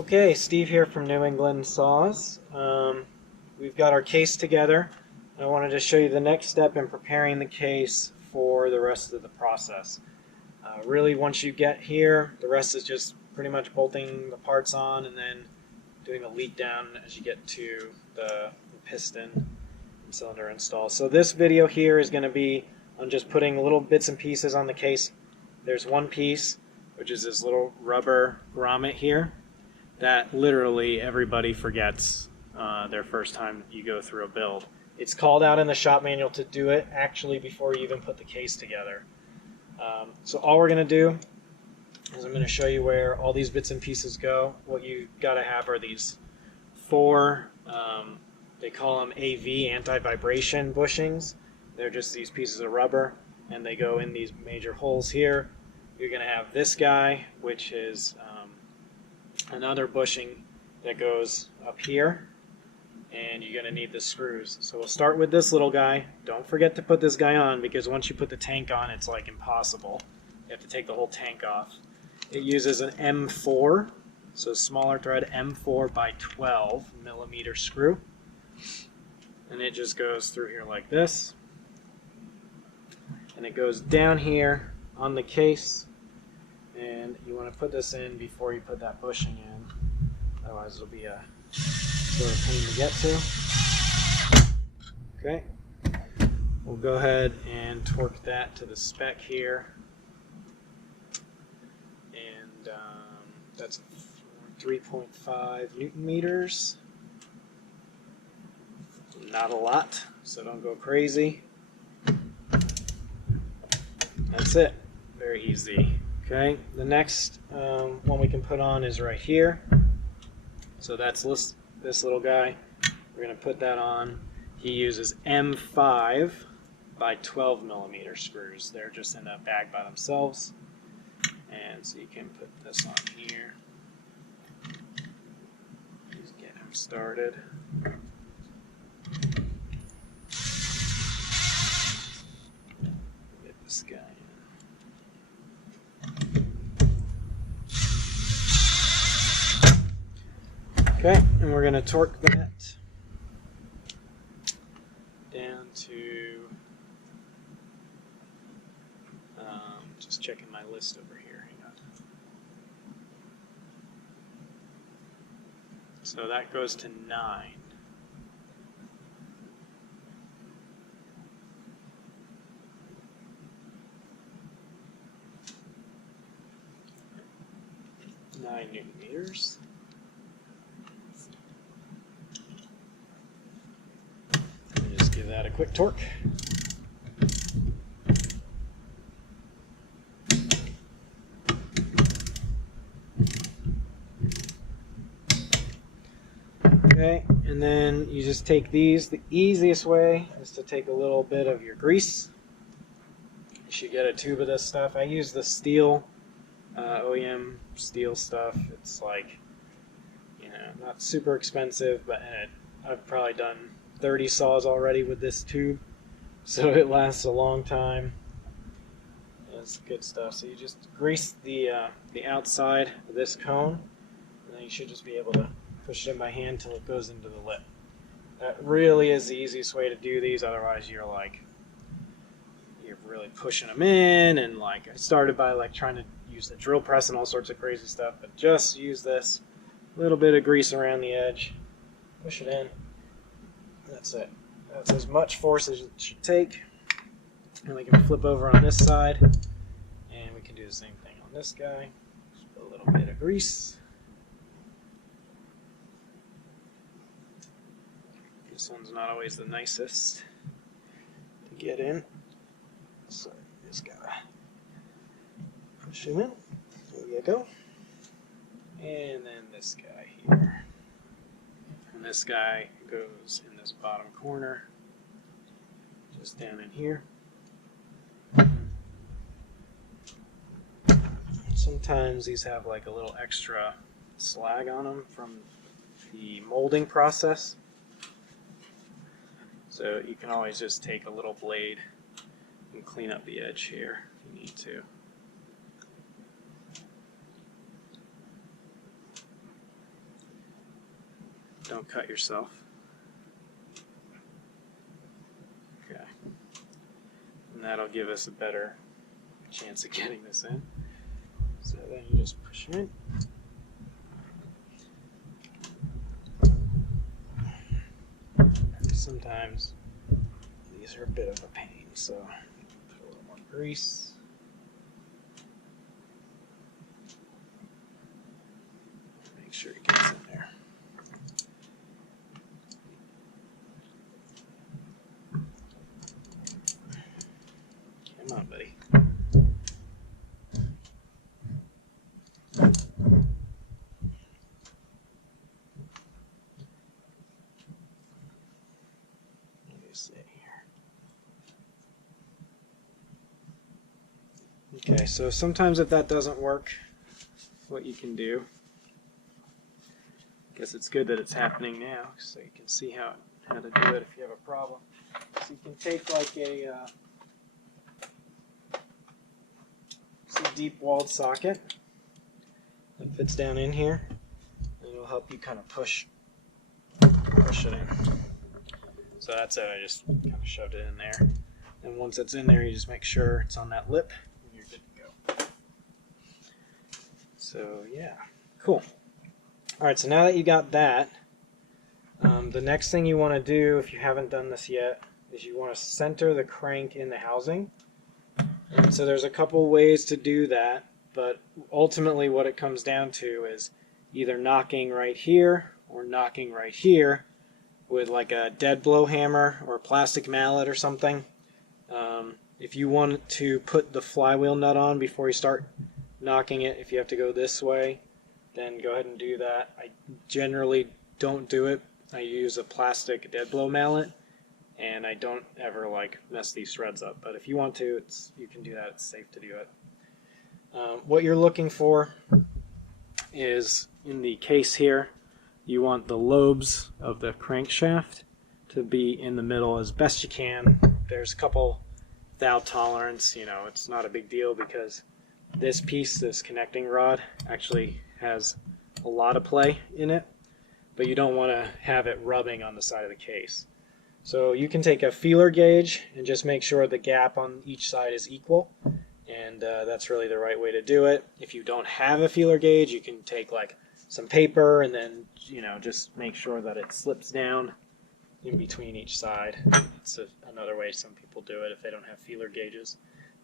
Okay, Steve here from New England Saws. We've got our case together. I wanted to show you the next step in preparing the case for the rest of the process. Really, once you get here, the rest is just pretty much bolting the parts on and then doing a lead down as you get to the piston and cylinder install. So this video here is going to be on just putting little bits and pieces on the case. There's one piece, which is this little rubber grommet here, that literally everybody forgets their first time you go through a build. It's called out in the shop manual to do it actually before you even put the case together. So all we're going to do is I'm going to show you where all these bits and pieces go. What you got to have are these four, they call them AV, anti-vibration bushings. They're just these pieces of rubber, and they go in these major holes here. You're going to have this guy, which is another bushing that goes up here, and you're going to need the screws. So we'll start with this little guy. Don't forget to put this guy on, because once you put the tank on, it's like impossible. You have to take the whole tank off. It uses an M4, so smaller thread, M4 by 12 millimeter screw, and it just goes through here like this, and it goes down here on the case. And you want to put this in before you put that bushing in, otherwise it'll be a sort of pain to get to. Okay, we'll go ahead and torque that to the spec here, and that's 3.5 Newton meters. Not a lot, so don't go crazy. That's it, very easy. Okay, the next one we can put on is right here. So that's this little guy. We're going to put that on. He uses M5 by 12 millimeter screws. They're just in a bag by themselves. And so you can put this on here. Just get him started. Get this guy. Okay, and we're going to torque that down to, just checking my list over here, hang on. So that goes to 9. Newton meters. Give that a quick torque. Okay, and then you just take these. The easiest way is to take a little bit of your grease. You should get a tube of this stuff. I use the steel, OEM steel stuff. It's like, not super expensive, but I've probably done 30 saws already with this tube, so it lasts a long time. It's good stuff. So you just grease the outside of this cone, and then you should just be able to push it in by hand till it goes into the lip. That really is the easiest way to do these. Otherwise, you're really pushing them in, and I started by trying to use the drill press and all sorts of crazy stuff. But just use this little bit of grease around the edge, push it in. That's it. That's as much force as it should take. And we can flip over on this side, and we can do the same thing on this guy. Just put a little bit of grease. This one's not always the nicest to get in, so you just gotta push him in. There you go. And then this guy here. And this guy goes in this bottom corner, just down in here. Sometimes these have a little extra slag on them from the molding process. So you can always just take a little blade and clean up the edge here if you need to. don't cut yourself. Okay. And that'll give us a better chance of getting this in. So then you just push it in. Sometimes these are a bit of a pain, so put a little more grease. Make sure it gets in there. Come on, buddy. Okay, so sometimes if that doesn't work, what you can do, I guess it's good that it's happening now, so you can see how to do it if you have a problem. So you can take like a deep walled socket that fits down in here, and it'll help you kind of push it in. So that's it, I just kind of shoved it in there. And once it's in there, you just make sure it's on that lip. You're good to go. So yeah, cool. All right, so now that you got that, the next thing you want to do, if you haven't done this yet, is you want to center the crank in the housing. And so there's a couple ways to do that, but ultimately what it comes down to is either knocking right here or knocking right here with like a dead blow hammer or a plastic mallet or something. If you want to put the flywheel nut on before you start knocking it, if you have to go this way, then go ahead and do that. I generally don't do it. I use a plastic dead blow mallet, and I don't ever like mess these threads up. But if you want to, you can do that. It's safe to do it. What you're looking for is in the case here, you want the lobes of the crankshaft to be in the middle as best you can. There's a couple thou tolerance, it's not a big deal because this piece, this connecting rod, actually has a lot of play in it, but you don't want to have it rubbing on the side of the case. So you can take a feeler gauge and just make sure the gap on each side is equal, and that's really the right way to do it. If you don't have a feeler gauge, you can take like some paper and then just make sure that it slips down in between each side. It's another way some people do it if they don't have feeler gauges.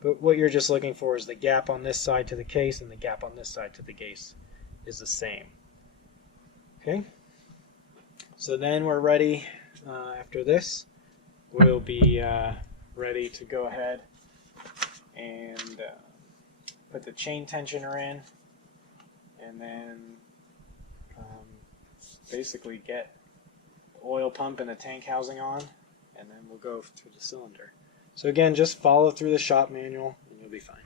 But what you're just looking for is the gap on this side to the case and the gap on this side to the case is the same. Okay, so then we're ready. After this, we'll be ready to go ahead and put the chain tensioner in, and then basically get the oil pump and the tank housing on, and then we'll go to the cylinder. So again, just follow through the shop manual and you'll be fine.